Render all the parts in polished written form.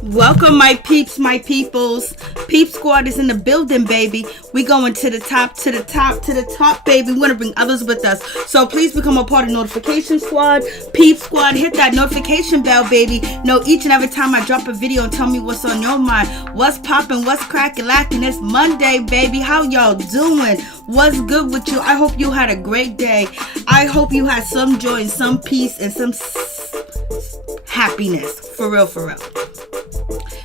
Welcome, my peeps, my peoples. Peep Squad is in the building, baby. We going to the top, to the top, to the top, baby. We want to bring others with us. So please become a part of Notification Squad. Peep Squad, hit that notification bell, baby. Know each and every time I drop a video and tell me what's on your mind. What's popping, what's cracking, lacking. It's Monday, baby. How y'all doing? What's good with you? I hope you had a great day. I hope you had some joy and some peace and some happiness. For real, for real.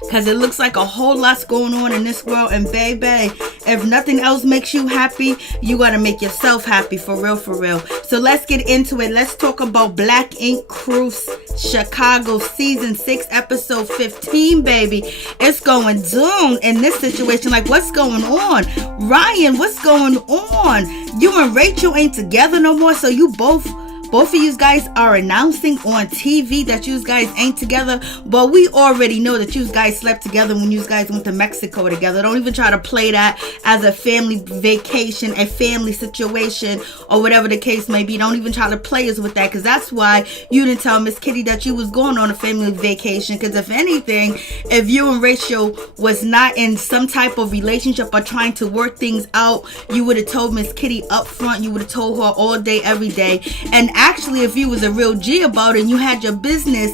Because it looks like a whole lot's going on in this world. And baby, if nothing else makes you happy, you got to make yourself happy. For real, for real. So let's get into it. Let's talk about Black Ink Cruise Chicago Season 6 Episode 15, baby. It's going down in this situation. Like, what's going on? Ryan, what's going on? You and Rachel ain't together no more. So you both of you guys are announcing on TV that you guys ain't together, but we already know that you guys slept together when you guys went to Mexico together. Don't even try to play that as a family vacation, a family situation, or whatever the case may be. Don't even try to play us with that, because that's why you didn't tell Miss Kitty that you was going on a family vacation. Because if anything, if you and Rachel was not in some type of relationship or trying to work things out, you would have told Miss Kitty up front. You would have told her all day, every day. And actually, if you was a real G about it and you had your business,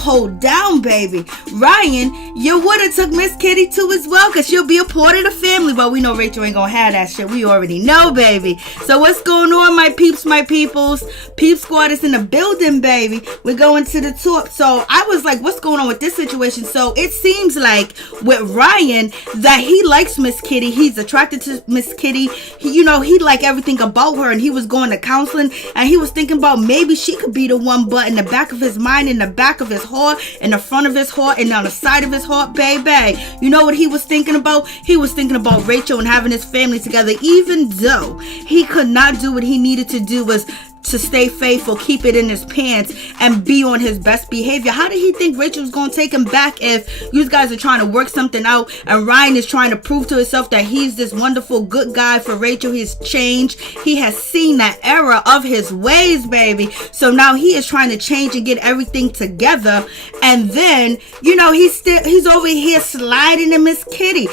hold down, baby, Ryan, you would have took Miss Kitty too as well, because she'll be a part of the family. But we know Rachel ain't gonna have that shit. We already know, baby. So what's going on, my peeps, my peoples? Peep Squad is in the building, baby. We're going to the top. So I was like, what's going on with this situation? So it seems like with Ryan that he likes Miss Kitty. He's attracted to Miss Kitty. He like everything about her, and he was going to counseling, and he was thinking about maybe she could be the one, but in the back of his mind, in the back of his heart, in the front of his heart, and on the side of his heart, baby, you know what he was thinking about? He was thinking about Rachel and having his family together, even though he could not do what he needed to do was to stay faithful, keep it in his pants, and be on his best behavior. How did he think Rachel was going to take him back if you guys are trying to work something out and Ryan is trying to prove to himself that he's this wonderful good guy for Rachel? He's changed. He has seen that error of his ways, baby. So now he is trying to change and get everything together. And then, he's over here sliding to Miss Kitty,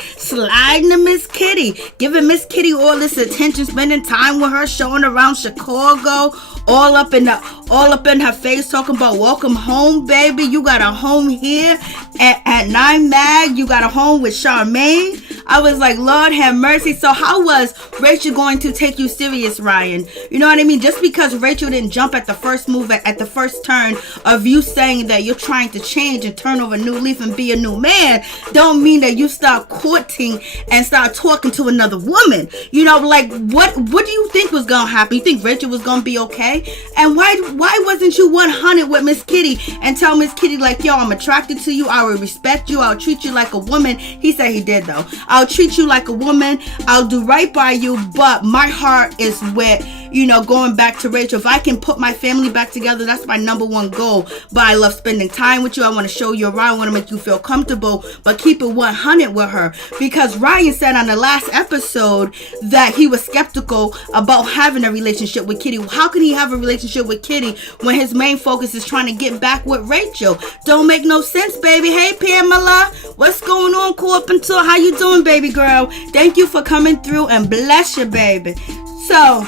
giving Miss Kitty all this attention, spending time with her, showing around Chicago, all up in her face, talking about welcome home, baby. You got a home here at 9 Mag. You got a home with Charmaine. I was like, Lord have mercy. So how was Rachel going to take you serious, Ryan? You know what I mean? Just because Rachel didn't jump at the first move, at the first turn of you saying that you're trying to change and turn over a new leaf and be a new man, don't mean that you start courting and start talking to another woman. Like, what do you think was gonna happen? You think Rachel was gonna be okay? And why wasn't you 100 with Miss Kitty and tell Miss Kitty, like, yo, I'm attracted to you, I will respect you, I'll treat you like a woman? He said he did, though. I'll treat you like a woman, I'll do right by you, but my heart is with, going back to Rachel. If I can put my family back together, that's my number one goal. But I love spending time with you. I want to show you around. I want to make you feel comfortable, but keep it 100 with her. Because Ryan said on the last episode that he was skeptical about having a relationship with Kitty. How can he have a relationship with Kitty when his main focus is trying to get back with Rachel? Don't make no sense, baby. Hey, Pamela, what's going on? Cool up until how you doing, baby girl? Thank you for coming through, and bless you, baby. So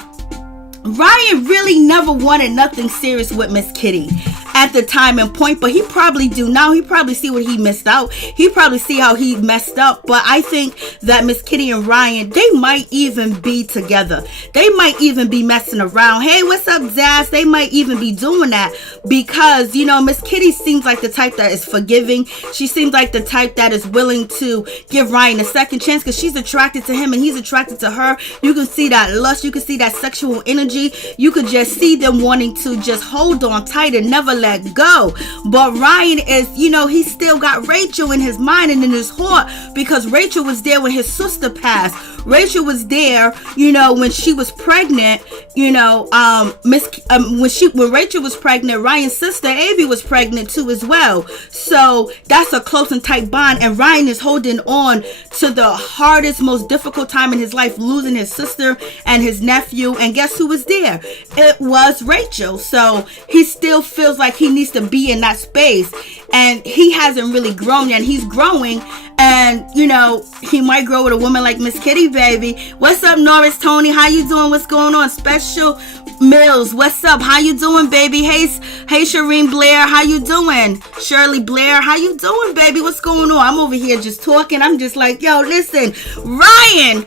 Ryan really never wanted nothing serious with Miss Kitty at the time and point, but he probably do now. He probably see what he missed out. He probably see how he messed up. But I think that Miss Kitty and Ryan, they might even be together. They might even be messing around. Hey, what's up, Zaz? They might even be doing that because, Miss Kitty seems like the type that is forgiving. She seems like the type that is willing to give Ryan a second chance because she's attracted to him and he's attracted to her. You can see that lust. You can see that sexual energy. You could just see them wanting to just hold on tight and never let go. But Ryan is, he still got Rachel in his mind and in his heart because Rachel was there when his sister passed. Rachel was there, when she was pregnant, when Rachel was pregnant, Ryan's sister Avi was pregnant too as well. So that's a close and tight bond, and Ryan is holding on to the hardest, most difficult time in his life, losing his sister and his nephew. And guess who was there? It was Rachel. So he still feels like he needs to be in that space, and he hasn't really grown yet. He's growing, and he might grow with a woman like Miss Kitty, baby. What's up, Norris Tony? How you doing? What's going on? Special Mills, what's up? How you doing, baby? Hey Shireen Blair, how you doing? Shirley Blair, how you doing, baby? What's going on? I'm over here just talking. I'm just like, yo, listen, Ryan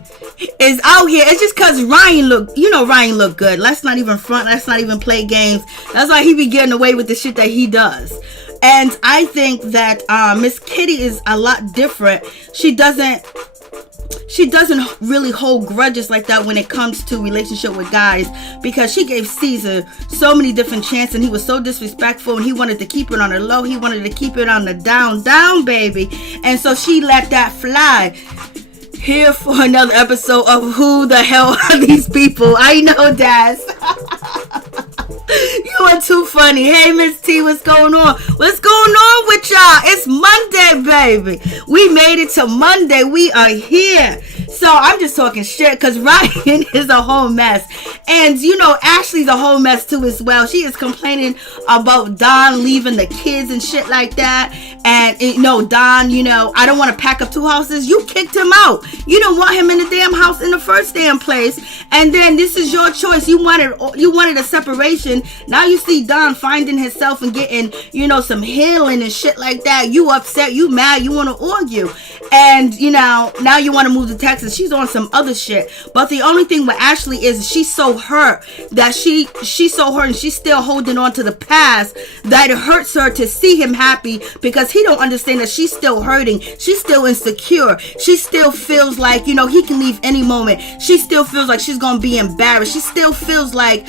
is out here. It's just because Ryan look good. Let's not even front. Let's not even play games. That's why he be getting away with the shit that he does. And I think that Miss Kitty is a lot different. She doesn't really hold grudges like that when it comes to relationship with guys, because she gave Caesar so many different chances, and he was so disrespectful, and he wanted to keep it on the low. He wanted to keep it on the down, baby. And so she let that fly. Here for another episode of Who the Hell Are These People? I know, Daz. You are too funny. Hey, Miss T, what's going on? What's going on with y'all? It's Monday, baby. We made it to Monday. We are here. So I'm just talking shit because Ryan is a whole mess. And, Ashley's a whole mess too as well. She is complaining about Don leaving the kids and shit like that. And, Don, I don't want to pack up 2 houses. You kicked him out. You don't want him in the damn house in the first damn place. And then this is your choice. You wanted a separation. Now you see Don finding himself and getting, some healing and shit like that. You upset, you mad, you want to argue. And, now you want to move to Texas. She's on some other shit. But the only thing with Ashley is she's so hurt that she's so hurt, and she's still holding on to the past, that it hurts her to see him happy, because he don't understand that she's still hurting. She's still insecure. She still feels like, he can leave any moment. She still feels like she's going to be embarrassed. She still feels like,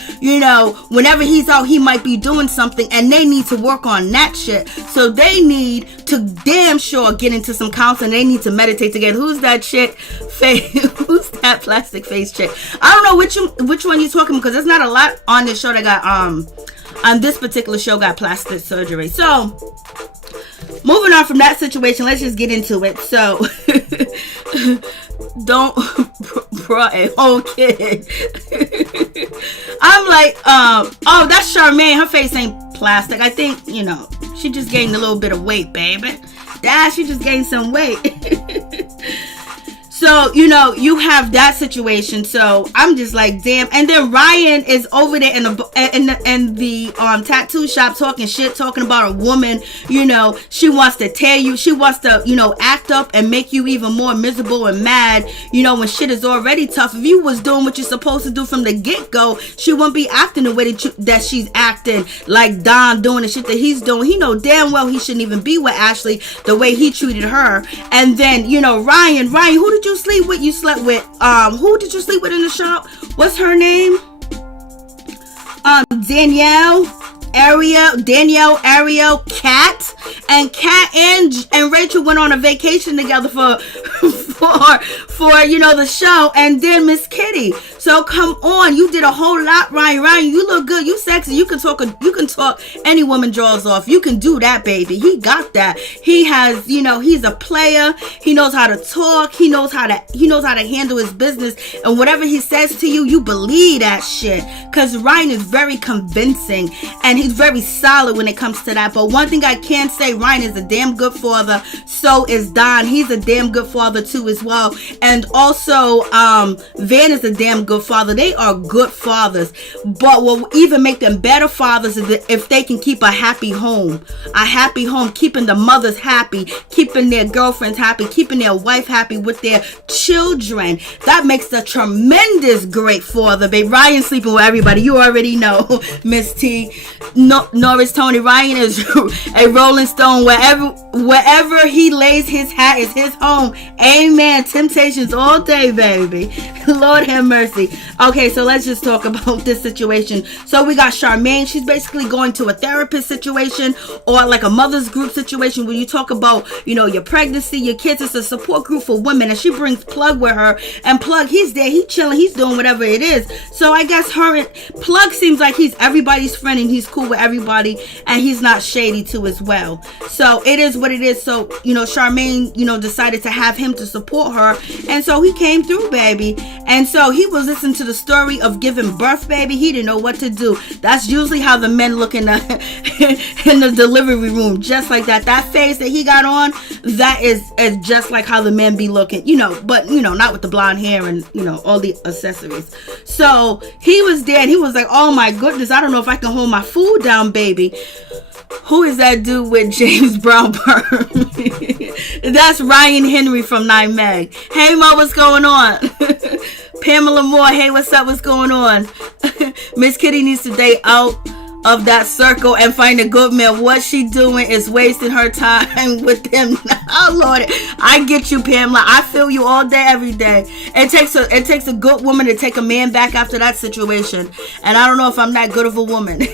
whenever he's out, he might be doing something, and they need to work on that shit. So they need to damn sure get into some counseling. They need to meditate together. Who's that chick? Who's that plastic face chick? I don't know which one you're talking, because there's not a lot on this show that got on this particular show got plastic surgery. So moving on from that situation, let's just get into it. So don't brought a whole kid. I'm like, oh, that's Charmaine. Her face ain't plastic. I think, she just gained a little bit of weight, baby. Yeah, she just gained some weight. So, you have that situation. So I'm just like, damn. And then Ryan is over there in the tattoo shop talking shit, talking about a woman. She wants to tear you. She wants to, act up and make you even more miserable and mad. When shit is already tough. If you was doing what you're supposed to do from the get-go, she wouldn't be acting the way that she's acting, like Don doing the shit that he's doing. He know damn well he shouldn't even be with Ashley the way he treated her. And then, Ryan, who did you sleep with? You slept with who did you sleep with in the shop? What's her name? Danielle, Ariel, Kat, and Kat and Rachel went on a vacation together for the show, and then Miss Kitty. So come on, you did a whole lot, Ryan. You look good, you sexy, you can talk any woman draws off. You can do that, baby. He got that. He has, he's a player. He knows how to talk. He knows how to handle his business, and whatever he says to you, you believe that shit. Cause Ryan is very convincing, and he's very solid when it comes to that. But one thing I can say, Ryan is a damn good father. So is Don. He's a damn good father too as well. And also Van is a damn good father. They are good fathers. But what will even make them better fathers is if they can keep a happy home, keeping the mothers happy, keeping their girlfriends happy, keeping their wife happy with their children. That makes a tremendous great father, babe. Ryan sleeping with everybody. You already know, Miss T. Norris Tony. Ryan is a rolling stone. Wherever he lays his hat is his home. Amen. Temptations all day, baby. Lord have mercy. crazy. Okay, so let's just talk about this situation. So we got Charmaine. She's basically going to a therapist situation or like a mother's group situation where you talk about, your pregnancy, your kids. It's a support group for women, and she brings Plug with her. And Plug, he's there, he's chilling, he's doing whatever it is. So I guess Plug seems like he's everybody's friend and he's cool with everybody, and he's not shady too as well. So it is what it is. So Charmaine decided to have him to support her, and so he came through, baby. And so he was listening to the story of giving birth, baby. He didn't know what to do. That's usually how the men look in the delivery room, just like that face that he got on, that is just like how the men be looking, but not with the blonde hair and all the accessories. So he was there and he was like, oh my goodness, I don't know if I can hold my food down, baby. Who is that dude with James Brown perm? That's Ryan Henry from Nine Meg. Hey Mo, what's going on? Pamela Moore, hey, what's up? What's going on? Miss Kitty needs to date out of that circle and find a good man. What she doing is wasting her time with him. Oh Lord, I get you, Pamela. I feel you all day, every day. It takes a good woman to take a man back after that situation. And I don't know if I'm that good of a woman.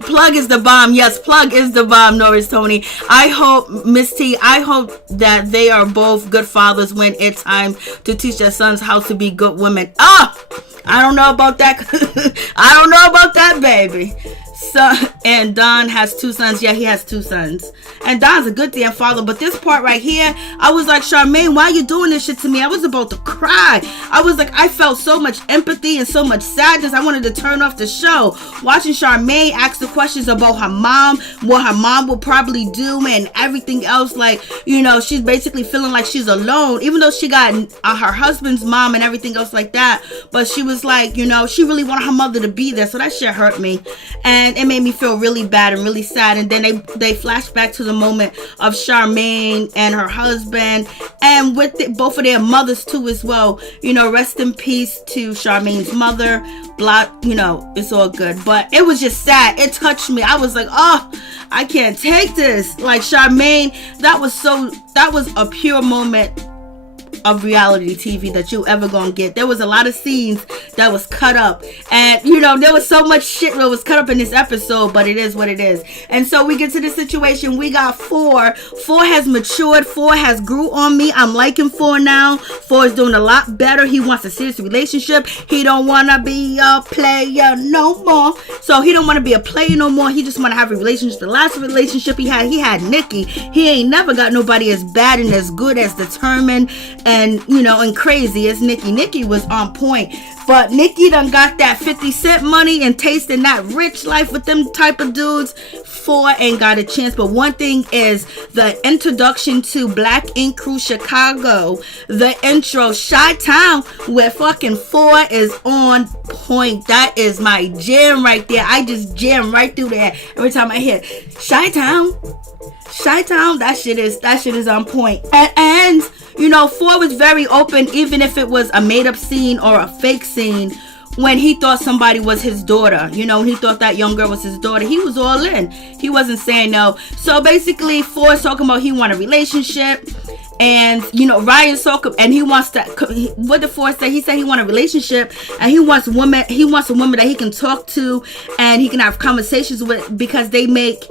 Plug is the bomb. Yes, Plug is the bomb, Norris Tony. I hope, Miss T, I hope that they are both good fathers when it's time to teach their sons how to be good women. I don't know about that. I don't know about that, baby. So, and Don has 2 sons. Yeah, he has 2 sons. And Don's a good damn father. But this part right here, I was like, Charmaine, why are you doing this shit to me? I was about to cry. I was like, I felt so much empathy and so much sadness. I wanted to turn off the show. Watching Charmaine ask the questions about her mom, what her mom will probably do, and everything else. Like, she's basically feeling like she's alone, even though she got her husband's mom and everything else like that. But she was like, she really wanted her mother to be there. So that shit hurt me. And it made me feel really bad and really sad. And then they flashed back to the moment of Charmaine and her husband, and with both of their mothers too as well. Rest in peace to Charmaine's mother. It's all good, but it was just sad. It touched me. I was like, oh, I can't take this. Like, Charmaine, that was a pure moment of reality TV that you ever gonna get. There was a lot of scenes that was cut up, and there was so much shit that was cut up in this episode, but it is what it is. And so we get to this situation. We got 4 has matured. 4 has grew on me. I'm liking 4 now. 4 is doing a lot better. He wants a serious relationship. He don't want to be a player no more. So he don't want to be a player no more. He just want to have a relationship. The last relationship he had Nikki. He ain't never got nobody as bad and as good, as determined and crazy as Nikki. Nikki was on point. But Nikki done got that 50 cent money and tasting that rich life with them type of dudes. 4 ain't got a chance. But one thing is the introduction to Black Ink Crew Chicago. The intro, Chi-Town, where fucking 4 is on point. That is my jam right there. I just jam right through there every time I hear Chi-Town. That shit is on point. And 4 was very open, even if it was a made-up scene or a fake scene. When he thought somebody was his daughter, he thought that young girl was his daughter, he was all in. He wasn't saying no. So basically, 4 is talking about he want a relationship. And Ryan's talking, and he wants to. What did 4 say? He said he want a relationship, and he wants a woman that he can talk to, and he can have conversations with, because they make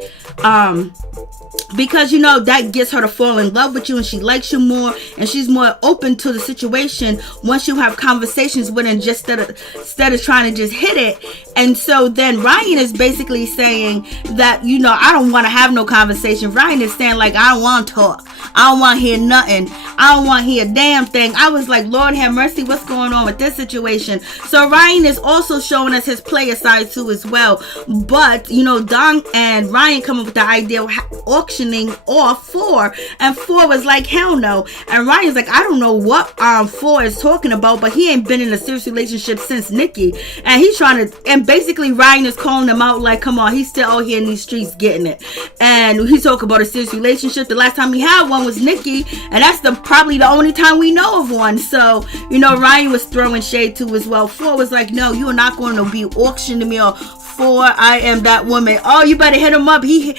because that gets her to fall in love with you, and she likes you more, and she's more open to the situation once you have conversations with her, instead of trying to just hit it. And so then Ryan is basically saying that I don't want to have no conversation. Ryan is saying, like, I don't want to talk. I don't want to hear nothing. I don't want to hear a damn thing. I was like, Lord have mercy, what's going on with this situation? So Ryan is also showing us his player side too as well. But Don and Ryan come up with the idea of auctioning off 4, and 4 was like, hell no. And Ryan's like, I don't know what 4 is talking about, but he ain't been in a serious relationship since Nikki. And he's trying to, and basically Ryan is calling him out like, come on, he's still out here in these streets getting it. And he's talking about a serious relationship. The last time he had one was Nikki, and that's probably the only time we know of one. So Ryan was throwing shade too as well. 4 was like, no, you're not going to be auctioning me off. 4, I am that woman. Oh, you better hit him up. He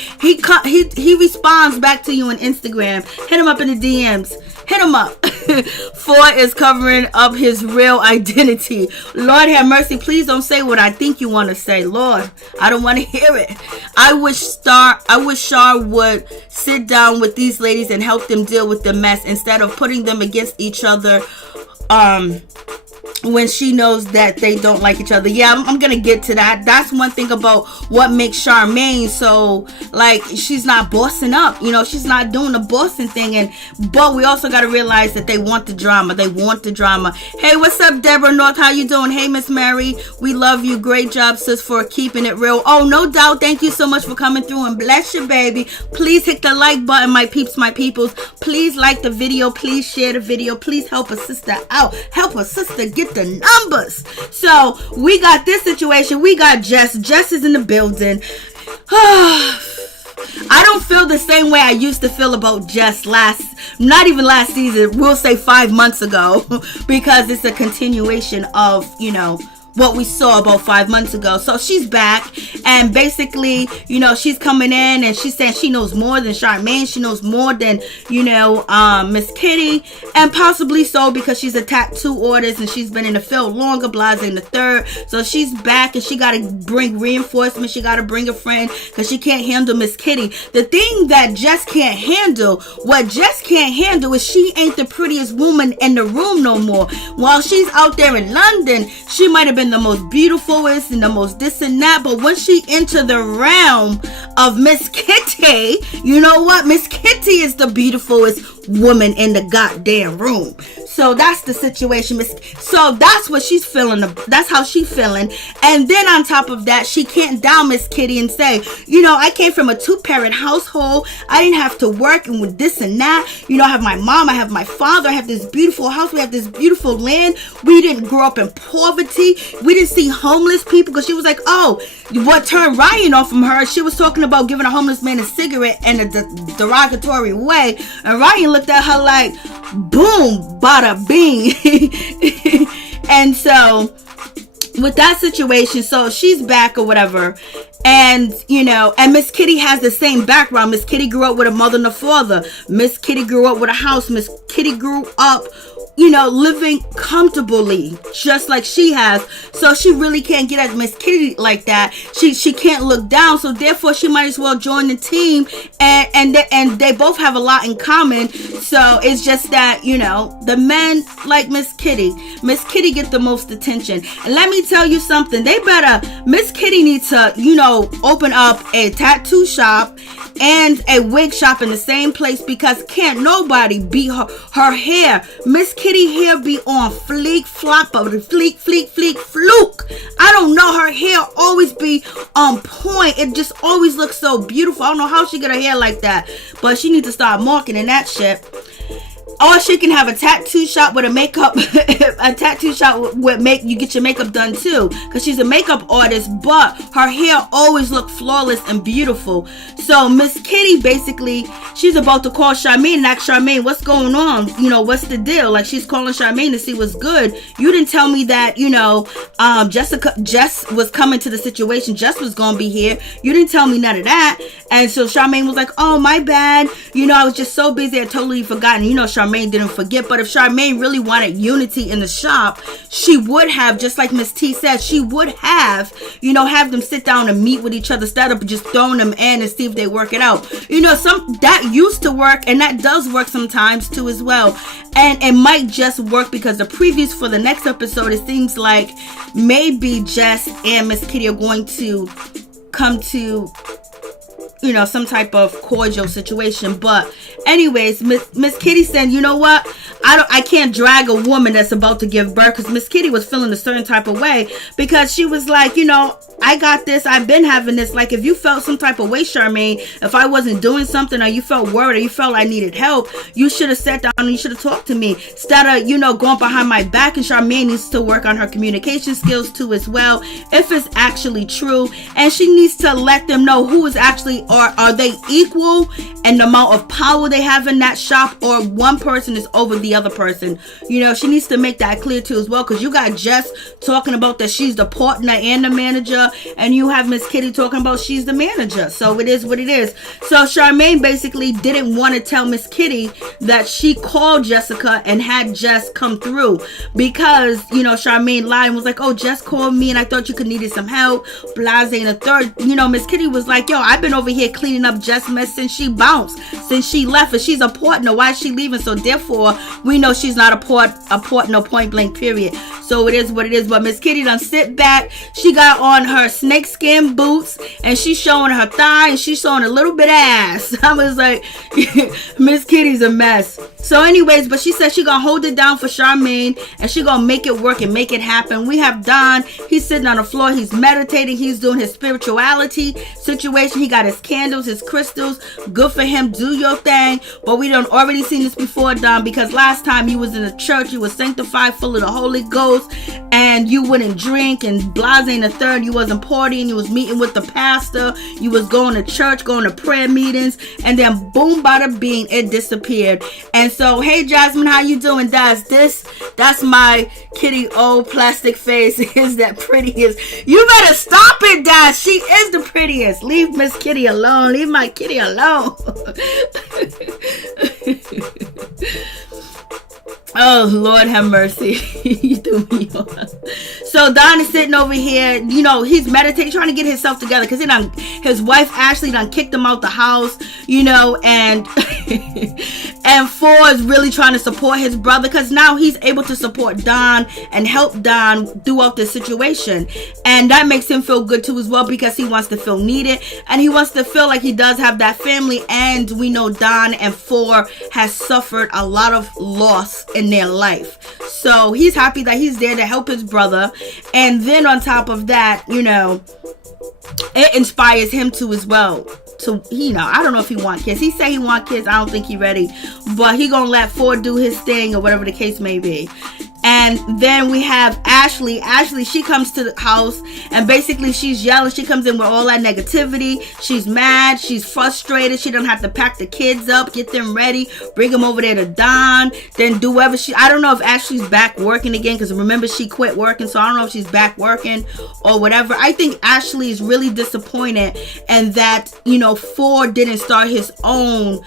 responds back to you on Instagram. Hit him up in the DMs. Hit him up. 4 is covering up his real identity. Lord have mercy. Please don't say what I think you want to say. Lord, I don't want to hear it. I wish Shar would sit down with these ladies and help them deal with the mess instead of putting them against each other. When she knows that they don't like each other. Yeah, I'm gonna get to that. That's one thing about what makes Charmaine so, like, she's not bossing up. You know, she's not doing the bossing thing. But we also gotta realize that they want the drama. They want the drama. Hey, what's up, Deborah North? How you doing? Hey, Miss Mary. We love you. Great job, sis, for keeping it real. Oh, no doubt. Thank you so much for coming through, and bless you, baby. Please hit the like button, my peeps, my peoples. Please like the video. Please share the video. Please help a sister out. Help a sister get the numbers. So we got this situation. We got Jess. Jess is in the building. I don't feel the same way I used to feel about Jess not even last season, we'll say 5 months ago, because it's a continuation of, you know, what we saw about 5 months ago. So she's back, and basically, you know, she's coming in and she's saying she knows more than Charmaine. She knows more than, you know, Miss Kitty, and possibly so because she's attacked 2 orders and she's been in the field longer, blase in the third. So she's back, and she got to bring reinforcements. She got to bring a friend because she can't handle Miss Kitty. The thing that Jess can't handle, what Jess can't handle, is she ain't the prettiest woman in the room no more. While she's out there in London, she might have been the most beautifulest and the most this and that, but when she entered the realm of Miss Kitty, you know what? Miss Kitty is the beautifulest woman in the goddamn room. So that's the situation. So that's what she's feeling. That's how she's feeling. And then on top of that, she can't down Miss Kitty and say, you know, I came from a 2-parent household. I didn't have to work and with this and that. You know, I have my mom, I have my father, I have this beautiful house, we have this beautiful land. We didn't grow up in poverty. We didn't see homeless people, because she was like, oh, what turned Ryan off from her, she was talking about giving a homeless man a cigarette in a derogatory way. And Ryan looked at her like, boom, bada bing. And so with that situation, so she's back or whatever, and you know, and Miss Kitty has the same background. Miss Kitty grew up with a mother and a father. Miss Kitty grew up with a house. Miss Kitty grew up, you know, living comfortably, just like she has. So she really can't get at Miss Kitty like that. She can't look down. So therefore, she might as well join the team. And they both have a lot in common. So it's just that, you know, the men like Miss Kitty. Miss Kitty get the most attention. And let me tell you something. Miss Kitty needs to, you know, open up a tattoo shop and a wig shop in the same place, because can't nobody beat her hair. Miss Kitty hair be on fleek, flop of the fleek, fluke. I don't know, her hair always be on point. It just always looks so beautiful. I don't know how she get her hair like that, but she needs to start marketing that shit. Or she can have a tattoo shop with a makeup, a tattoo shop with you get your makeup done too, because she's a makeup artist, but her hair always look flawless and beautiful. So Miss Kitty, basically, she's about to call Charmaine and ask Charmaine, what's going on? You know, what's the deal? Like, she's calling Charmaine to see what's good. You didn't tell me that, you know, Jess was coming to the situation. Jess was going to be here. You didn't tell me none of that. And so Charmaine was like, oh, my bad. You know, I was just so busy, I totally forgotten. You know, Charmaine didn't forget, but if Charmaine really wanted unity in the shop, she would have, just like Miss T said, she would have, you know, have them sit down and meet with each other instead of just throwing them in and see if they work it out. You know, that used to work, and that does work sometimes too as well. And it might just work because the previews for the next episode, it seems like maybe Jess and Miss Kitty are going to come to, you know, some type of cordial situation. But anyways, Miss Kitty said, you know what, I can't drag a woman that's about to give birth, because Miss Kitty was feeling a certain type of way, because she was like, you know, I got this, I've been having this. Like, if you felt some type of way, Charmaine, if I wasn't doing something, or you felt worried, or you felt I needed help, you should have sat down and you should have talked to me instead of, you know, going behind my back. And Charmaine needs to work on her communication skills too as well, if it's actually true. And she needs to let them know who is actually, are they equal, and the amount of power they have in that shop, or one person is over the other person. She needs to make that clear too as well, because you got Jess talking about that she's the partner and the manager, and you have Miss Kitty talking about she's the manager. So it is what it is. So Charmaine basically didn't want to tell Miss Kitty that she called Jessica and had Jess come through, because Charmaine lied and was like, oh, Jess called me and I thought you could needed some help, blase and a third. Miss Kitty was like, yo, I've been over here cleaning up Jess' mess since she bounced, since she left, and she's a partner. Why is she leaving? So therefore we know she's not a partner, point blank, period. So it is what it is. But Miss Kitty done sit back. She got on her snakeskin boots and she's showing her thigh and she's showing a little bit of ass. I was like, Miss Kitty's a mess. So anyways, but she said she gonna hold it down for Charmaine and she gonna make it work and make it happen. We have Don. He's sitting on the floor. He's meditating. He's doing his spirituality situation. He got his candles, his crystals. Good for him. Do your thing. But we done already seen this before, Don, because last time you was in a church, you was sanctified, full of the Holy Ghost, and you wouldn't drink and blase and the third. You wasn't partying. You was meeting with the pastor. You was going to church, going to prayer meetings, and then boom, bada bing, it disappeared. And so, hey Jasmine, how you doing? That's my Kitty old plastic face. Is that prettiest? You better stop it, Daz. She is the prettiest. Leave Miss Kitty alone. Leave my Kitty alone. Oh, Lord have mercy. You threw me off. So Don is sitting over here, he's meditating, trying to get himself together, because his wife Ashley done kicked him out the house, and and Four is really trying to support his brother, because now he's able to support Don and help Don throughout this situation. And that makes him feel good too as well, because he wants to feel needed and he wants to feel like he does have that family. And we know Don and Four has suffered a lot of loss in their life. So he's happy that he's there to help his brother. And then on top of that, it inspires him too as well. So, I don't know if he wants kids. He say he want kids. I don't think he ready. But he gonna let Ford do his thing or whatever the case may be. And then we have Ashley. Ashley, she comes to the house and basically she's yelling. She comes in with all that negativity. She's mad. She's frustrated. She don't have to pack the kids up, get them ready, bring them over there to Don, then do whatever I don't know if Ashley's back working again, because remember she quit working. So I don't know if she's back working or whatever. I think Ashley is really disappointed and that, Ford didn't start his own,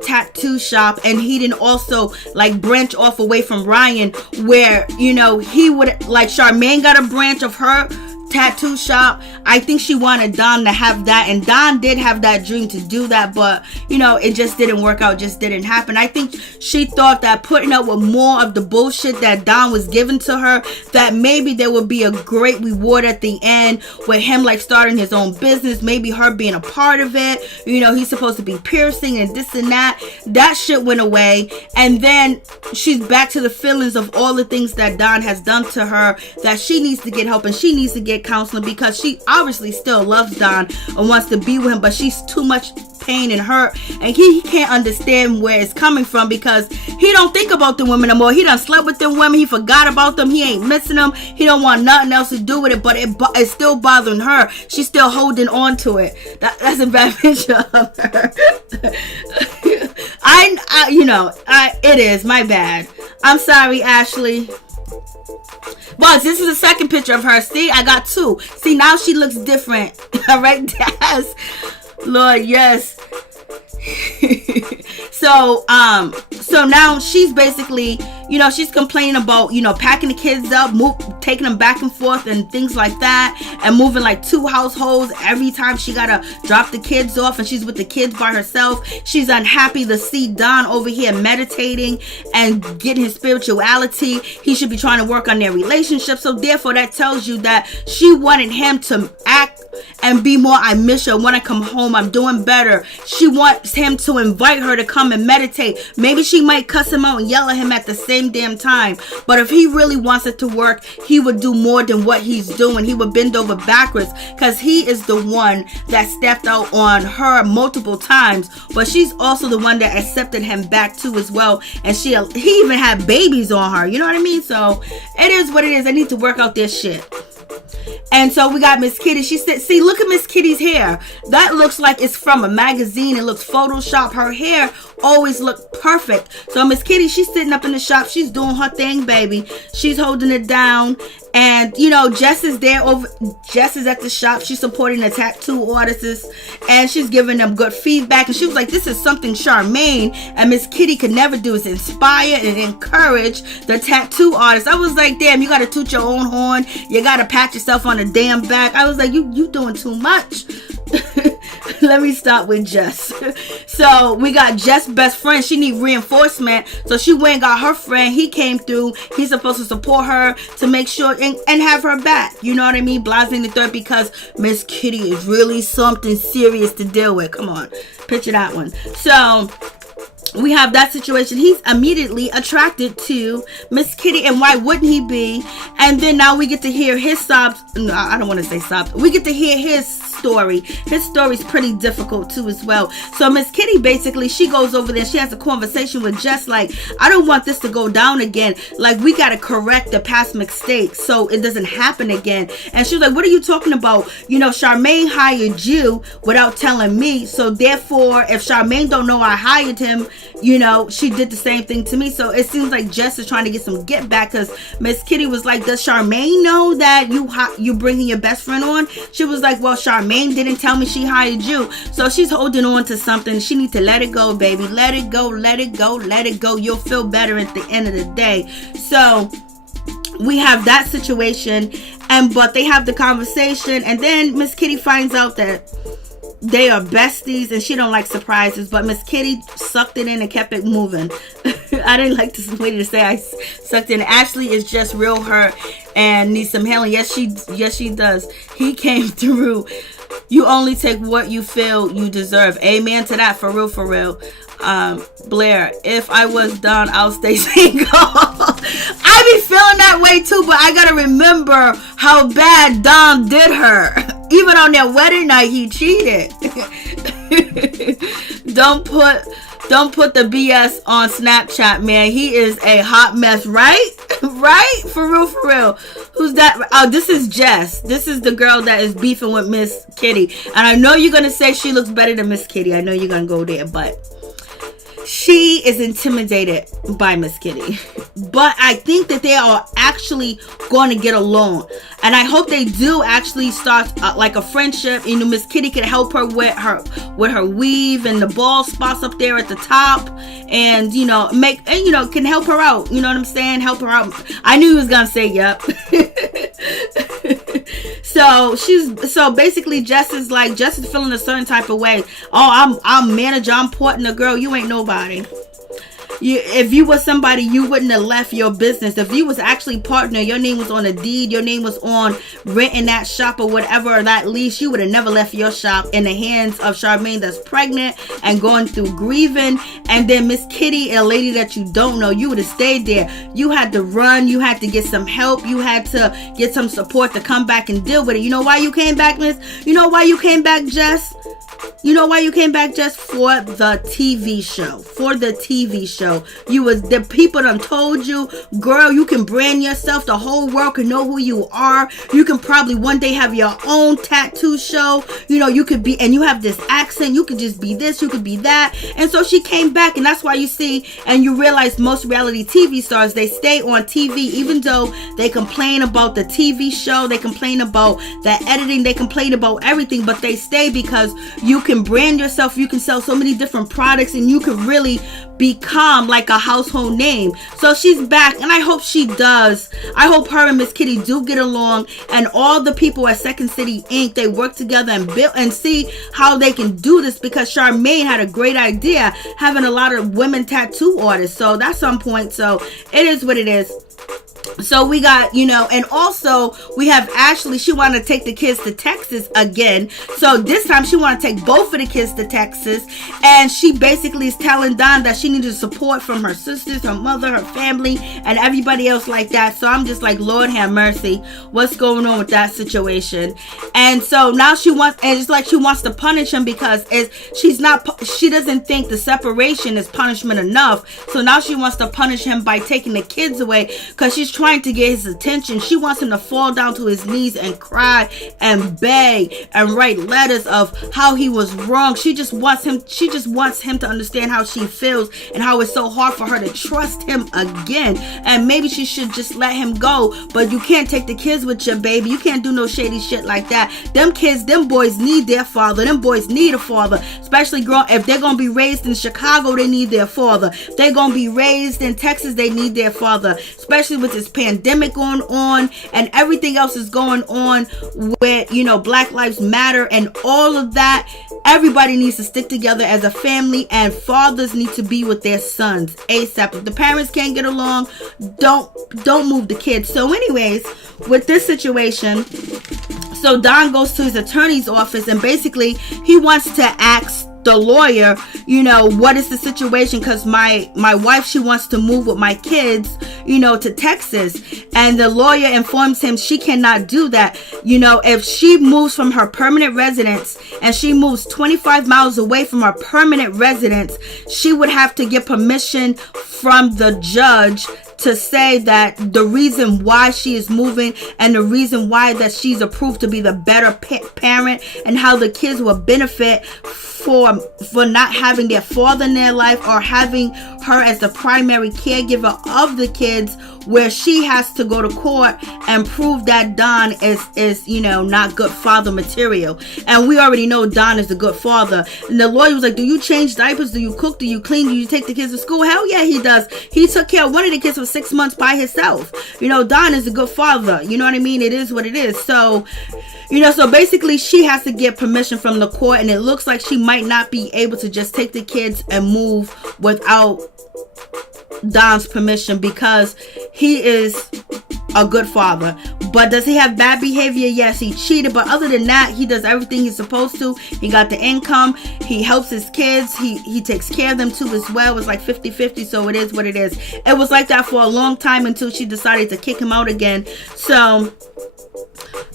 tattoo shop, and he didn't also branch off away from Ryan, where he would, like, Charmaine got a branch of her tattoo shop. I think she wanted Don to have that, and Don did have that dream to do that, but it just didn't work out, just didn't happen. I think she thought that putting up with more of the bullshit that Don was giving to her, that maybe there would be a great reward at the end with him starting his own business, maybe her being a part of it. He's supposed to be piercing and this and that shit went away, and then she's back to the feelings of all the things that Don has done to her, that she needs to get help and she needs to get counseling, because she obviously still loves Don and wants to be with him, but she's too much pain and hurt, and he can't understand where it's coming from, because he don't think about the women no more. He done slept with them women. He forgot about them. He ain't missing them. He don't want nothing else to do with it, but it's still bothering her. She's still holding on to it. That's a bad picture of her. It is my bad. I'm sorry, Ashley. But this is the second picture of her. See, I got two. See, now she looks different. All right, Daz. Lord, yes. So now she's basically, she's complaining about, packing the kids up, taking them back and forth and things like that, and moving two households every time she gotta drop the kids off, and she's with the kids by herself. She's unhappy to see Don over here meditating and getting his spirituality. He should be trying to work on their relationship. So therefore that tells you that she wanted him to act and be more, I miss you, I want to come home, I'm doing better. She wants him to invite her to come and meditate. Maybe she might cuss him out and yell at him at the same damn time, but if he really wants it to work, he would do more than what he's doing. He would bend over backwards, because he is the one that stepped out on her multiple times, but she's also the one that accepted him back too as well, and he even had babies on her, you know what I mean? So it is what it is. I need to work out this shit. And so we got Miss Kitty. She said, see, look at Miss Kitty's hair. That looks like it's from a magazine. It looks Photoshop. Her hair always looked perfect. So Miss Kitty, she's sitting up in the shop. She's doing her thing, baby. She's holding it down. And, you know, Jess is there. Jess is at the shop. She's supporting the tattoo artists. And she's giving them good feedback. And she was like, this is something Charmaine and Miss Kitty could never do, is inspire and encourage the tattoo artists. I was like, damn, you got to toot your own horn. You got to pat yourself on the damn back. I was like, you doing too much. Let me start with Jess. So we got Jess' best friend. She need reinforcement. So she went and got her friend. He came through. He's supposed to support her to make sure and have her back. You know what I mean? Blasting the third, because Miss Kitty is really something serious to deal with. Come on. Picture that one. So we have that situation. He's immediately attracted to Miss Kitty, and why wouldn't he be? And then now we get to hear his sobs. No, I don't want to say sobs. We get to hear his story. His story's pretty difficult too as well. So Miss Kitty, basically, she goes over there. She has a conversation with Jess like, I don't want this to go down again. Like, we got to correct the past mistakes so it doesn't happen again. And she's like, what are you talking about? You know, Charmaine hired you without telling me. So therefore, if Charmaine don't know I hired him, you know, she did the same thing to me. So it seems like Jess is trying to get some get back, because Miss Kitty was like, does Charmaine know that you bringing your best friend on? She was like, well, Charmaine didn't tell me she hired you. So she's holding on to something. She needs to let it go, baby. Let it go, let it go, let it go. You'll feel better at the end of the day. So we have that situation, but they have the conversation, and then Miss Kitty finds out that they are besties and she don't like surprises, but Miss Kitty sucked it in and kept it moving. I didn't like this way to say I sucked in. Ashley is just real hurt and needs some healing. Yes, she does. He came through. You only take what you feel you deserve. Amen to that. For real, for real. Blair, if I was done, I'll stay single. I be feeling that way too, but I gotta remember how bad Dom did her. Even on their wedding night, he cheated. Don't put the BS on Snapchat, man. He is a hot mess, right? Right? For real, for real. Who's that? Oh, this is Jess. This is the girl that is beefing with Miss Kitty. And I know you're gonna say she looks better than Miss Kitty. I know you're gonna go there, but she is intimidated by Miss Kitty. But I think that they are actually going to get along. And I hope they do actually start like a friendship. You know, Miss Kitty can help her with her weave and the ball spots up there at the top. And, you know, can help her out. You know what I'm saying? Help her out. I knew he was going to say yep. So basically Jess is feeling a certain type of way. Oh, I'm manager, I'm porting the girl. You ain't nobody. If you was somebody, you wouldn't have left your business. If you was actually partner, your name was on a deed, your name was on renting that shop or whatever, or that lease, you would have never left your shop in the hands of Charmaine that's pregnant and going through grieving. And then Miss Kitty, a lady that you don't know, you would have stayed there. You had to run, you had to get some help, you had to get some support to come back and deal with it. You know why you came back, Miss? You know why you came back, Jess? You know why you came back, Jess? For the TV show. For the TV show. The people done told you, girl, you can brand yourself. The whole world can know who you are. You can probably one day have your own tattoo show. You know, you could be, and you have this accent. You could just be this, you could be that. And so she came back, and that's why you see, and you realize most reality TV stars, they stay on TV, even though they complain about the TV show, they complain about the editing, they complain about everything, but they stay because you can brand yourself, you can sell so many different products, and you can really become like a household name. So she's back, and I hope she does. I hope her and Miss Kitty do get along, and all the people at Second City Inc., they work together and build and see how they can do this, because Charmaine had a great idea having a lot of women tattoo artists. So that's some point. So it is what it is. So we got, and also we have Ashley. She wanted to take the kids to Texas again. So this time she wanted to take both of the kids to Texas. And she basically is telling Don that she needed support from her sisters, her mother, her family, and everybody else like that. So I'm just like, Lord have mercy. What's going on with that situation? And so now it's like she wants to punish him because she doesn't think the separation is punishment enough. So now she wants to punish him by taking the kids away, because she's trying to get his attention. She wants him to fall down to his knees and cry and beg and write letters of how he was wrong. She just wants him to understand how she feels and how it's so hard for her to trust him again. And maybe she should just let him go. But you can't take the kids with you, baby. You can't do no shady shit like that. Them kids, them boys need their father. Them boys need a father. Especially if they're gonna be raised in Chicago, they need their father. If they're gonna be raised in Texas, they need their father. Especially with this pandemic going on and everything else is going on with, Black Lives Matter and all of that. Everybody needs to stick together as a family, and fathers need to be with their sons ASAP. If the parents can't get along, don't move the kids. So anyways, with this situation, so Don goes to his attorney's office, and basically he wants to ask the lawyer, what is the situation? Because my wife, she wants to move with my kids, to Texas. And the lawyer informs him she cannot do that. If she moves from her permanent residence and she moves 25 miles away from her permanent residence, she would have to get permission from the judge to say that the reason why she is moving and the reason why that she's approved to be the better parent, and how the kids will benefit for not having their father in their life, or having her as the primary caregiver of the kids, where she has to go to court and prove that Don is not good father material. And we already know Don is a good father. And the lawyer was like, do you change diapers? Do you cook? Do you clean? Do you take the kids to school? Hell yeah, he does. He took care of one of the kids for 6 months by himself. Don is a good father. You know what I mean? It is what it is. So, so basically she has to get permission from the court, and it looks like she might not be able to just take the kids and move without Don's permission, because he is a good father. But does he have bad behavior? Yes, he cheated, but other than that, he does everything he's supposed to. He got the income, he helps his kids, he takes care of them too as well. It's like 50-50, so it is what it is. It was like that for a long time until she decided to kick him out again. So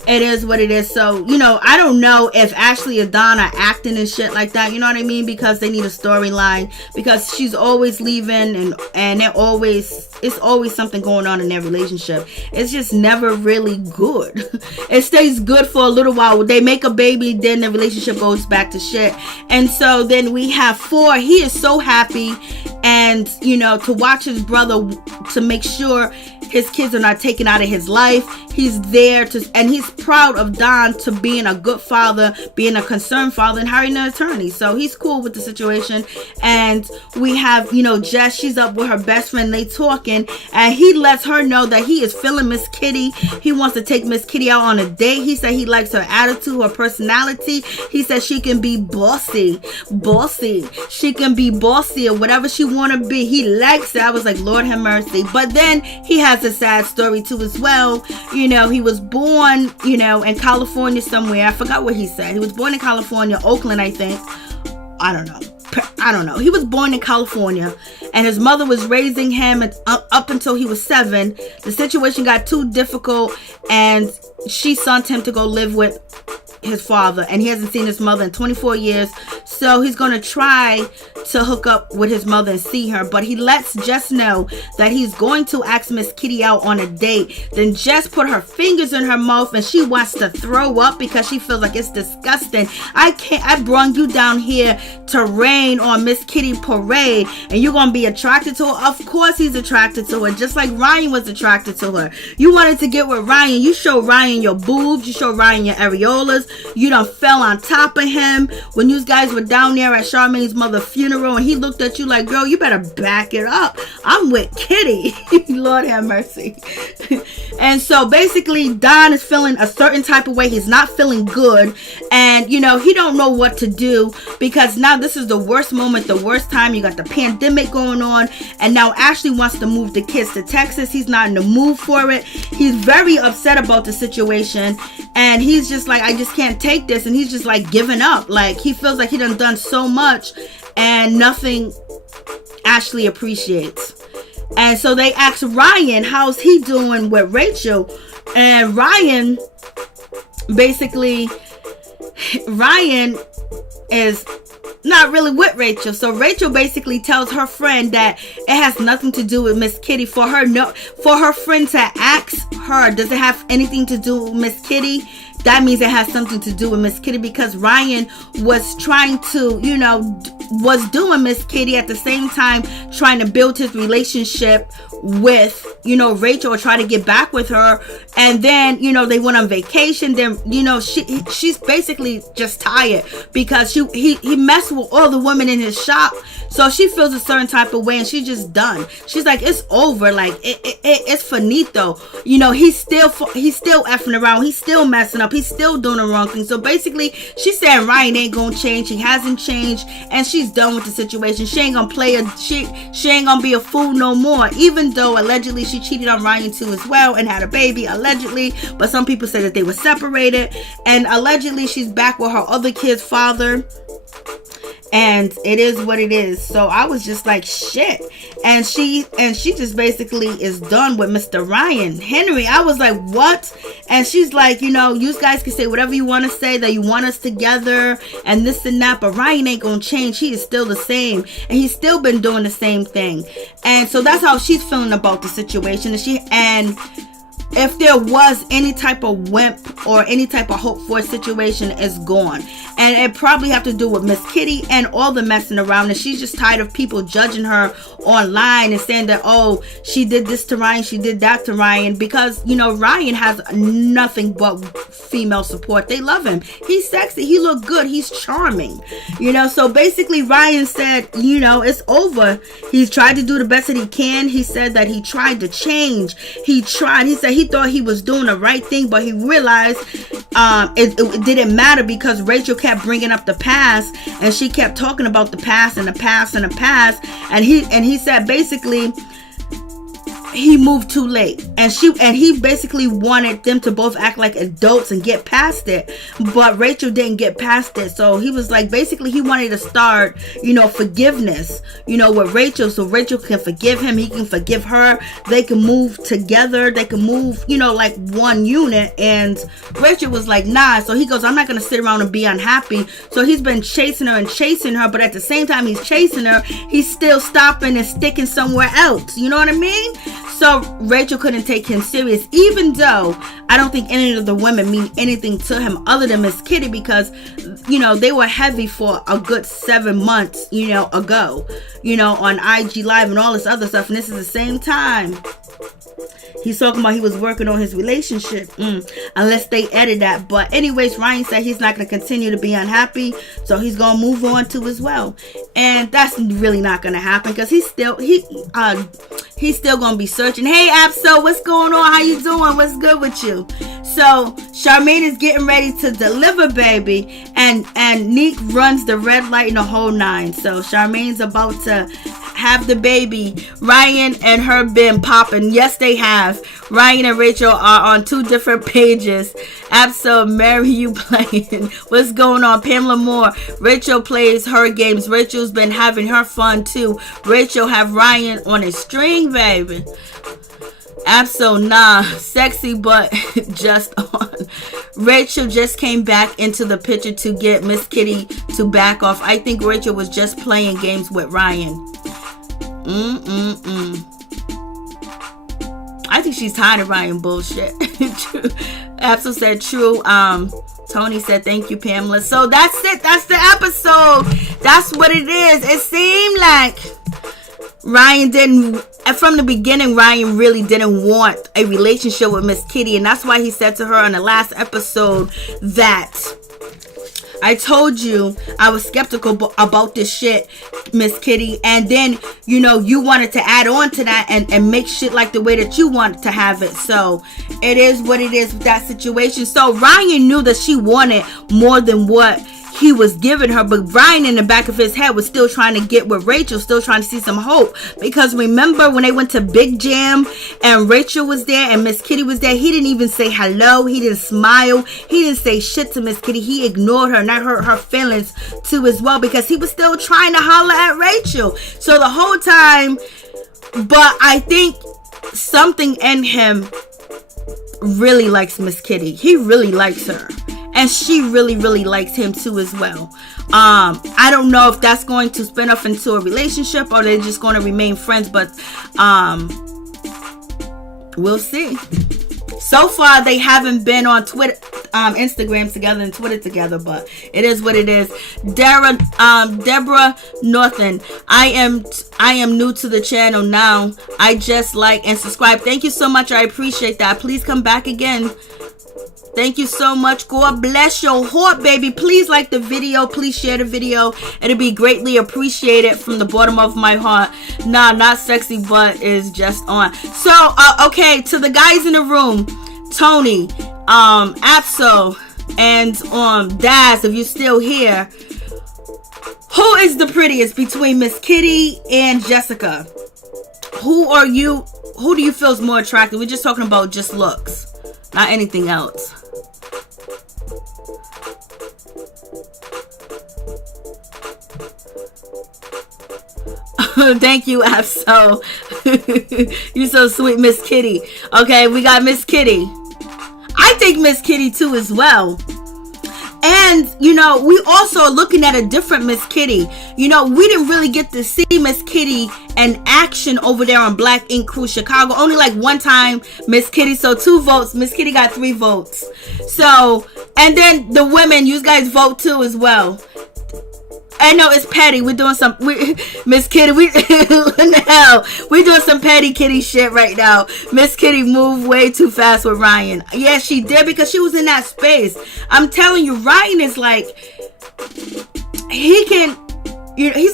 it is what it is. So, I don't know if Ashley or Don are acting and shit like that, you know what I mean? Because they need a storyline, because she's always leaving and it's always something going on in their relationship. It's just never really good. It stays good for a little while. They make a baby, then the relationship goes back to shit. And so then we have 4. He is so happy, and to watch his brother, to make sure his kids are not taken out of his life. He's there and he's proud of Don to being a good father, being a concerned father, and hiring an attorney. So he's cool with the situation. And we have, Jess, she's up with her best friend, they talking, and he lets her know that he is feeling Miss Kitty. He wants to take Miss Kitty out on a date. He said he likes her attitude, her personality. He said she can be bossy. She can be bossy or whatever she want to be. He likes it. I was like, Lord have mercy. But then he has a sad story too as well. He was born, in California somewhere. I forgot what he said. He was born in California, Oakland, I think. I don't know. He was born in California, and his mother was raising him up until he was 7. The situation got too difficult, and she sent him to go live with his father, and he hasn't seen his mother in 24 years. So he's going to try to hook up with his mother and see her, but he lets Jess know that he's going to ask Miss Kitty out on a date. Then Jess put her fingers in her mouth, and she wants to throw up because she feels like it's disgusting. I brung you down here to rain on Miss Kitty parade, and you're going to be attracted to her? Of course he's attracted to her, just like Ryan was attracted to her. You wanted to get with Ryan. You show Ryan your boobs, you show Ryan your areolas. You done fell on top of him when you guys were down there at Charmaine's mother's funeral, and he looked at you like, girl, you better back it up. I'm with Kitty. Lord have mercy. And so basically Don is feeling a certain type of way. He's not feeling good, and he don't know what to do, because now this is the worst moment, the worst time. You got the pandemic going on, and now Ashley wants to move the kids to Texas. He's not in the mood for it. He's very upset about the situation, and he's just like, I just can't take this. And he's just like giving up. Like, he feels like he done so much, and nothing Ashley appreciates. And so they asked Ryan, how's he doing with Rachel? And Ryan not really with Rachel. So Rachel basically tells her friend that it has nothing to do with Miss Kitty. For her friend to ask her, does it have anything to do with Miss Kitty? That means it has something to do with Miss Kitty, because Ryan was trying to, was doing Miss Kitty at the same time trying to build his relationship with, Rachel, or try to get back with her. And then, they went on vacation. Then, she's basically just tired because he messed with all the women in his shop. So she feels a certain type of way, and she's just done. She's like, it's over. Like, it's finito. He's still effing around. He's still messing up. He's still doing the wrong thing. So basically, she's saying Ryan ain't gonna change. He hasn't changed, and she's done with the situation. She ain't gonna she ain't gonna be a fool no more. Even though allegedly she cheated on Ryan too as well and had a baby, allegedly. But some people say that they were separated, and allegedly she's back with her other kid's father. And it is what it is. So I was just like, shit. And she just basically is done with Mr. Ryan Henry. I was like, what? And she's like, you guys can say whatever you want to say, that you want us together and this and that, but Ryan ain't gonna change. He is still the same, and he's still been doing the same thing. And so that's how she's feeling about the situation. And if there was any type of wimp or any type of hope for a situation, is gone. And it probably have to do with Miss Kitty and all the messing around. And she's just tired of people judging her online and saying that, oh, she did this to Ryan, she did that to Ryan. Because, Ryan has nothing but female support. They love him. He's sexy. He look good. He's charming. So basically Ryan said, it's over. He's tried to do the best that he can. He said that he tried to change. He said he thought he was doing the right thing, but he realized it didn't matter, because Rachel kept bringing up the past, and she kept talking about the past and the past and the past. And he said basically he moved too late, and he basically wanted them to both act like adults and get past it, but Rachel didn't get past it. So he was like, basically he wanted to start forgiveness with Rachel, so Rachel can forgive him, he can forgive her, they can move together, they can move like one unit. And Rachel was like, nah. So he goes, I'm not gonna sit around and be unhappy. So he's been chasing her, but at the same time he's chasing her, he's still stopping and sticking somewhere else. You know what I mean? So Rachel couldn't take him serious, even though I don't think any of the women mean anything to him other than Miss Kitty, because they were heavy for a good 7 months ago, on IG Live and all this other stuff. And this is the same time he's talking about he was working on his relationship, unless they edit that. But anyways, Ryan said he's not going to continue to be unhappy, so he's going to move on too as well. And that's really not going to happen, because he's still going to be searching. Hey, Abso, what's going on? How you doing? What's good with you? So Charmaine is getting ready to deliver, baby, and Neek runs the red light in the whole 9. So Charmaine's about to have the baby. Ryan and her been popping. Yes, they have. Ryan and Rachel are on 2 different pages. Abso, Mary, you playing? What's going on? Pamela Moore. Rachel plays her games. Rachel's been having her fun too. Rachel have Ryan on a string, baby. Abso, nah. Sexy, but just on. Rachel just came back into the picture to get Miss Kitty to back off. I think Rachel was just playing games with Ryan. I think she's tired of Ryan bullshit. Abso said true. Tony said thank you, Pamela. So that's it. That's the episode. That's what it is. It seemed like Ryan didn't, from the beginning, Ryan really didn't want a relationship with Miss Kitty. And that's why he said to her on the last episode that I told you I was skeptical about this shit, Miss Kitty. And then, you wanted to add on to that and make shit like the way that you wanted to have it. So it is what it is with that situation. So Ryan knew that she wanted more than what he was giving her, but Ryan in the back of his head was still trying to get with Rachel, still trying to see some hope. Because remember when they went to Big Jam and Rachel was there and Miss Kitty was there, he didn't even say hello, he didn't smile, he didn't say shit to Miss Kitty. He ignored her, and that hurt her feelings too as well, because he was still trying to holler at Rachel. So the whole time, but I think something in him really likes Miss Kitty. He really likes her. And she really, really likes him too as well. I don't know if that's going to spin off into a relationship or they're just going to remain friends, but we'll see. So far, they haven't been on Twitter, Instagram together and Twitter together, but it is what it is. Deborah Norton, I am new to the channel now. I just like and subscribe. Thank you so much. I appreciate that. Please come back again. Thank you so much. God bless your heart, baby. Please like the video. Please share the video. It'll be greatly appreciated from the bottom of my heart. Nah, not sexy, but is just on. So, okay, to the guys in the room, Tony, Apso, and Daz, if you're still here, who is the prettiest between Miss Kitty and Jessica? Who do you feel is more attractive? We're just talking about just looks, not anything else. Thank you, Apso. You're so sweet, Miss Kitty. Okay, we got Miss Kitty. I think Miss Kitty too as well. And, we also are looking at a different Miss Kitty. We didn't really get to see Miss Kitty in action over there on Black Ink Crew Chicago. Only like one time, Miss Kitty. So 2 votes. Miss Kitty got 3 votes. So, and then the women, you guys vote too as well. I know it's petty. We're doing some, Miss Kitty, we're doing some petty kitty shit right now. Miss Kitty moved way too fast with Ryan. Yeah, she did, because she was in that space. I'm telling you, Ryan is like, he's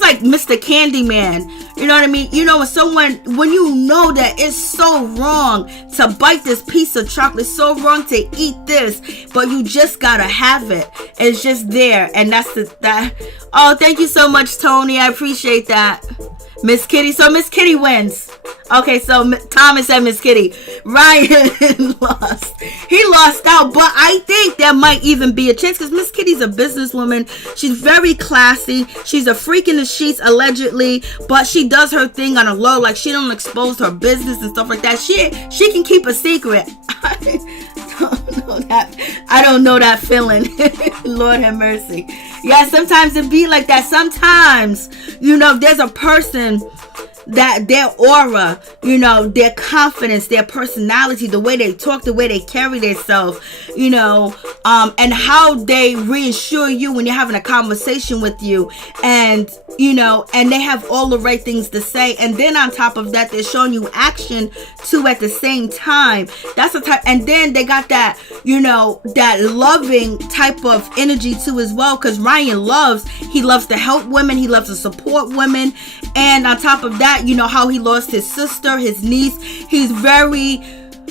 like Mr. Candyman. You know what I mean? When you know that it's so wrong to bite this piece of chocolate, so wrong to eat this, but you just gotta have it. It's just there, and that's that. Oh, thank you so much, Tony. I appreciate that. Miss Kitty. So Miss Kitty wins. Okay, so Thomas and Miss Kitty. Ryan lost. He lost out, but I think there might even be a chance, because Miss Kitty's a businesswoman. She's very classy. She's a freak in the sheets, allegedly, but she does her thing on a low. Like, she don't expose her business and stuff like that. She can keep a secret. I don't know that feeling. Lord have mercy. Yeah, sometimes it be like that. Sometimes, there's a person that their aura, their confidence, their personality, the way they talk, the way they carry themselves, and how they reassure you when you're having a conversation with you, and and they have all the right things to say, and then on top of that, they're showing you action too at the same time. That's the type, and then they got that, that loving type of energy too as well, because Ryan loves to help women, he loves to support women, and on top of that, how he lost his sister, his niece. He's very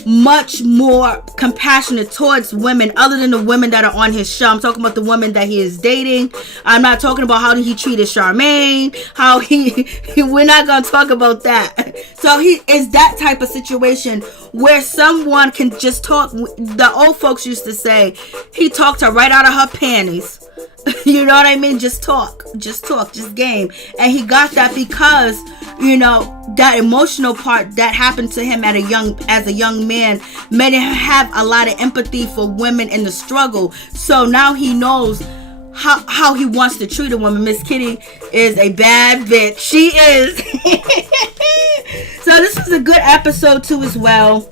much more compassionate towards women, other than the women that are on his show. I'm talking about the women that he is dating. I'm not talking about how he treated Charmaine, we're not going to talk about that. So he is that type of situation where someone can just talk. The old folks used to say, he talked her right out of her panties. You know what I mean? Just talk, just game. And he got that because, that emotional part that happened to him as a young man made him have a lot of empathy for women in the struggle. So now he knows how he wants to treat a woman. Miss Kitty is a bad bitch. She is. So this was a good episode too as well.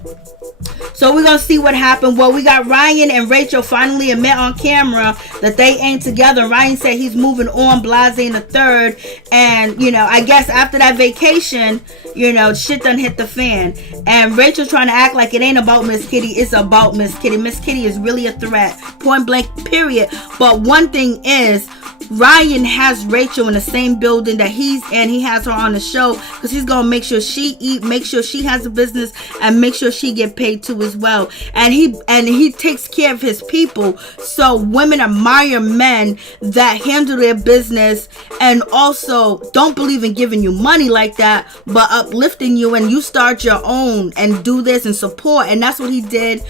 So we're going to see what happened. Well, we got Ryan and Rachel finally admit on camera that they ain't together. Ryan said he's moving on, blase in the third. And, I guess after that vacation, shit done hit the fan. And Rachel's trying to act like it ain't about Miss Kitty. It's about Miss Kitty. Miss Kitty is really a threat. Point blank, period. But one thing is, Ryan has Rachel in the same building that he's in. He has her on the show because he's going to make sure she eat, make sure she has a business, and make sure she get paid too as well. And he takes care of his people. So women admire men that handle their business and also don't believe in giving you money like that, but uplifting you, and you start your own and do this and support. And that's what he did,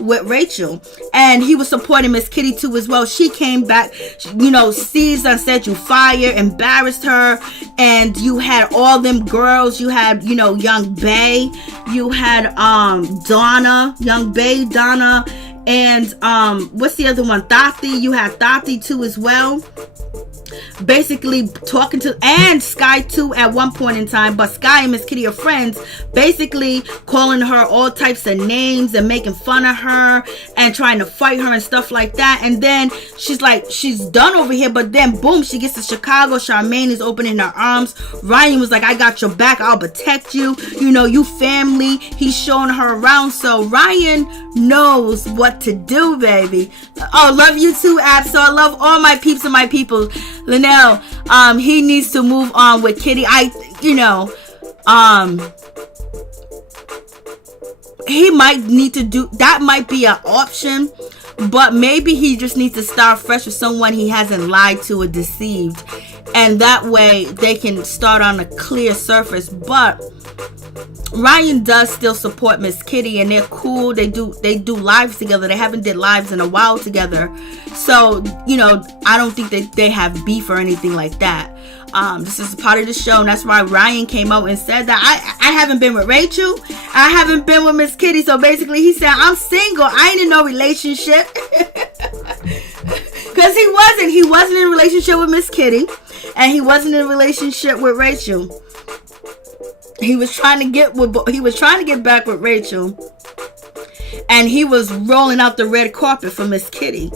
with Rachel. And he was supporting Miss Kitty too as well. She came back, seized and said you fired, embarrassed her, and you had all them girls. You had, young Bay, you had Donna, young Bay, Donna, And what's the other one? Thati. You have Thati too as well. Basically talking to, and Sky too at one point in time, but Sky and Miss Kitty are friends, basically calling her all types of names and making fun of her and trying to fight her and stuff like that. And then she's like, she's done over here, but then boom, she gets to Chicago. Charmaine is opening her arms. Ryan was like, I got your back, I'll protect you, you know, you family. He's showing her around, so Ryan knows what to do, baby. Oh, love you too, App. So I love all my peeps and my people. Linnell, he needs to move on with Kitty. He might need to do that. Might be an option, but maybe he just needs to start fresh with someone he hasn't lied to or deceived, and that way they can start on a clear surface. But Ryan does still support Miss Kitty, and they're cool. They do lives together. They haven't did lives in a while together, so you know, I don't think they have beef or anything like that. This is part of the show, and that's why Ryan came out and said that I haven't been with Rachel, I haven't been with Miss Kitty. So basically he said, I'm single, I ain't in no relationship. Because he wasn't in a relationship with Miss Kitty, and he wasn't in a relationship with Rachel. He was trying to get back with Rachel, and he was rolling out the red carpet for Miss Kitty.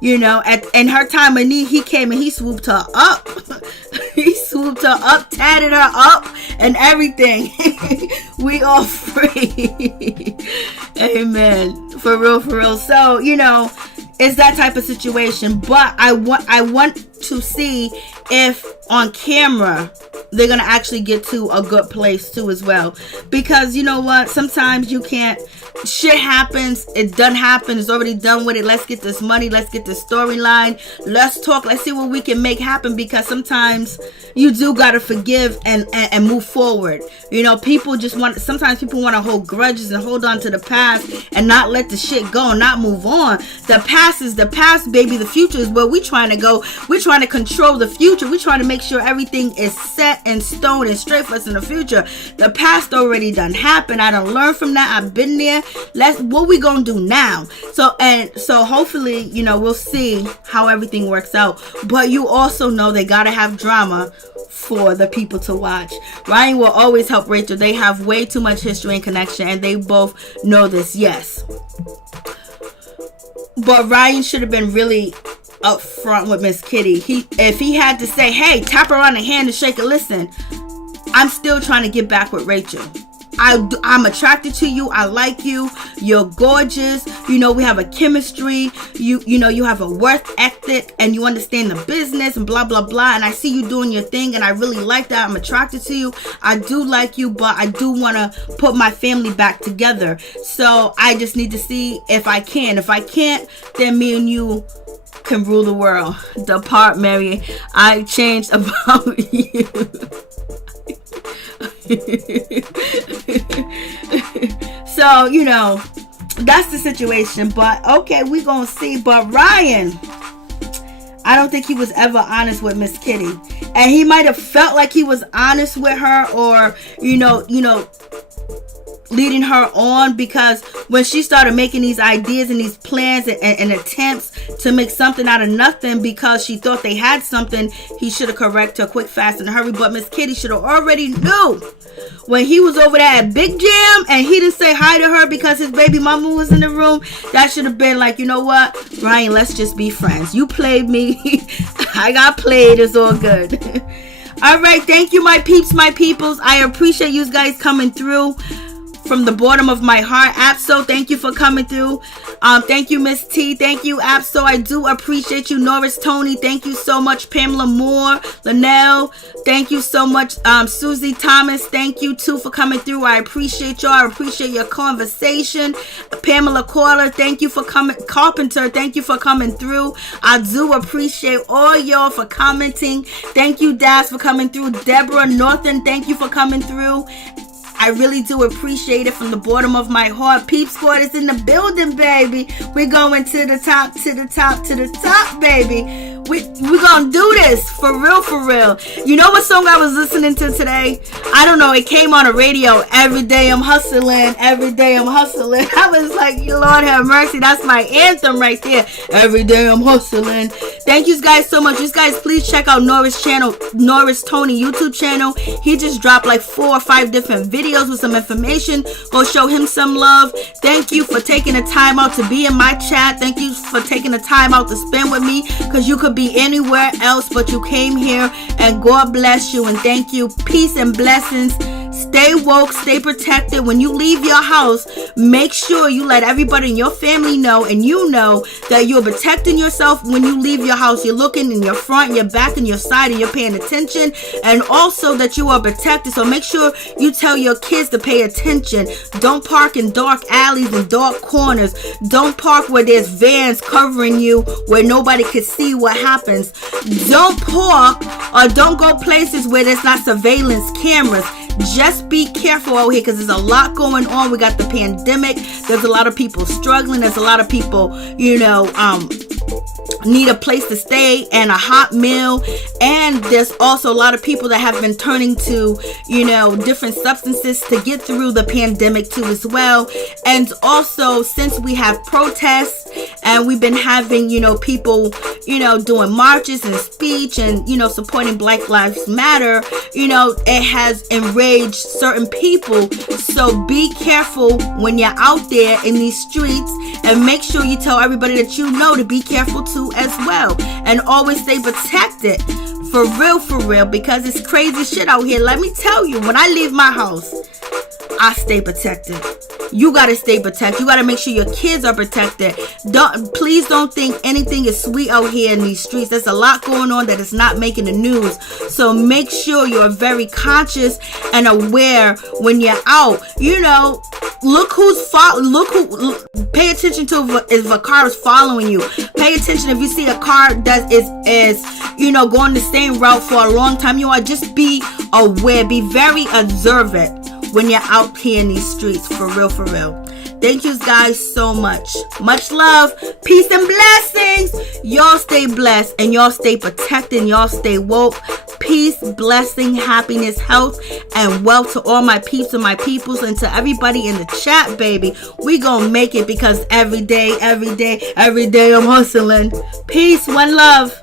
You know, in her time of need, he came and he swooped her up. He swooped her up, tatted her up, and everything. We all free. Amen. For real. So, you know, it's that type of situation. But I want to see if on camera they're gonna actually get to a good place too as well. Because you know what? Sometimes you can't. Shit happens. It done happened. It's already done with it. Let's get this money. Let's get this storyline. Let's talk. Let's see what we can make happen. Because sometimes you do gotta forgive and move forward. You know, sometimes people want to hold grudges and hold on to the past and not let the shit go and not move on. The past is the past, baby. The future is where we're trying to go. We're trying to control the future. We're trying to make sure everything is set in stone and straight for us in the future. The past already done happened. I done learned from that. I've been there. What we gonna do now? So hopefully, you know, we'll see how everything works out. But you also know they gotta have drama for the people to watch. Ryan will always help Rachel. They have way too much history and connection, and they both know this. Yes, but Ryan should have been really upfront with Miss Kitty. If he had to say, hey, tap her on the hand and shake her, listen, I'm still trying to get back with Rachel. I'm attracted to you. I like you. You're gorgeous. You know, we have a chemistry. You know, you have a work ethic and you understand the business and blah, blah, blah. And I see you doing your thing and I really like that. I'm attracted to you. I do like you, but I do want to put my family back together. So I just need to see if I can. If I can't, then me and you can rule the world. Depart, Mary. I changed about you. So, you know, that's the situation. But okay, we gonna see. But Ryan, I don't think he was ever honest with Miss Kitty, and he might have felt like he was honest with her, or you know, leading her on, because when she started making these ideas and these plans and attempts to make something out of nothing because she thought they had something, he should have corrected her quick, fast, and hurry. But Miss Kitty should have already knew when he was over there at Big Jam and he didn't say hi to her because his baby mama was in the room. That should have been like, you know what, Ryan, let's just be friends. You played me. I got played. It's all good. All right. Thank you, my peeps, my peoples. I appreciate you guys coming through from the bottom of my heart. Apso, thank you for coming through. Thank you, Miss T. Thank you, Apso. I do appreciate you. Norris Tony, thank you so much. Pamela Moore, Linnell, thank you so much. Susie Thomas, thank you too for coming through. I appreciate y'all. I appreciate your conversation. Pamela Corler, thank you for coming. Carpenter, thank you for coming through. I do appreciate all y'all for commenting. Thank you, Das, for coming through. Deborah Norton, thank you for coming through. I really do appreciate it from the bottom of my heart. Peep Squad is in the building, baby. We're going to the top, to the top, to the top, baby. We gonna do this for real. You know what song I was listening to today? I don't know. It came on the radio. Every day I'm hustling. Every day I'm hustling. I was like, Lord have mercy. That's my anthem right there. Every day I'm hustling. Thank you guys so much. You guys, please check out Norris channel, Norris Tony YouTube channel. He just dropped like 4 or 5 different videos with some information. Go show him some love. Thank you for taking the time out to be in my chat. Thank you for taking the time out to spend with me, because you could be anywhere else, but you came here, and God bless you and thank you. Peace and blessings. Stay woke, stay protected. When you leave your house, make sure you let everybody in your family know, and you know that you're protecting yourself when you leave your house. You're looking in your front, your back, and your side, and you're paying attention, and also that you are protected. So make sure you tell your kids to pay attention. Don't park in dark alleys and dark corners. Don't park where there's vans covering you, where nobody can see what happens. Don't park or don't go places where there's not surveillance cameras. Just be careful out here, because there's a lot going on. We got the pandemic. There's a lot of people struggling. There's a lot of people, need a place to stay and a hot meal. And there's also a lot of people that have been turning to, different substances to get through the pandemic too as well. And also, since we have protests and we've been having, people, doing marches and speech and, supporting Black Lives Matter, it has enraged certain people. So be careful when you're out there in these streets, and make sure you tell everybody that you know to be careful too as well, and always stay protected for real, because it's crazy shit out here. Let me tell you, when I leave my house, I stay protected. You gotta stay protected. You gotta make sure your kids are protected. Please don't think anything is sweet out here in these streets. There's a lot going on that is not making the news. So make sure you're very conscious and aware when you're out. Pay attention to if a car is following you. Pay attention if you see a car that is going the same route for a long time. Just be aware. Be very observant when you're out here in these streets, for real. Thank you guys so much. Much love, peace and blessings. Y'all stay blessed, and y'all stay protected, and y'all stay woke. Peace, blessing, happiness, health, and wealth to all my peeps and my peoples, and to everybody in the chat, baby. We gonna make it, because every day I'm hustling. Peace, one love.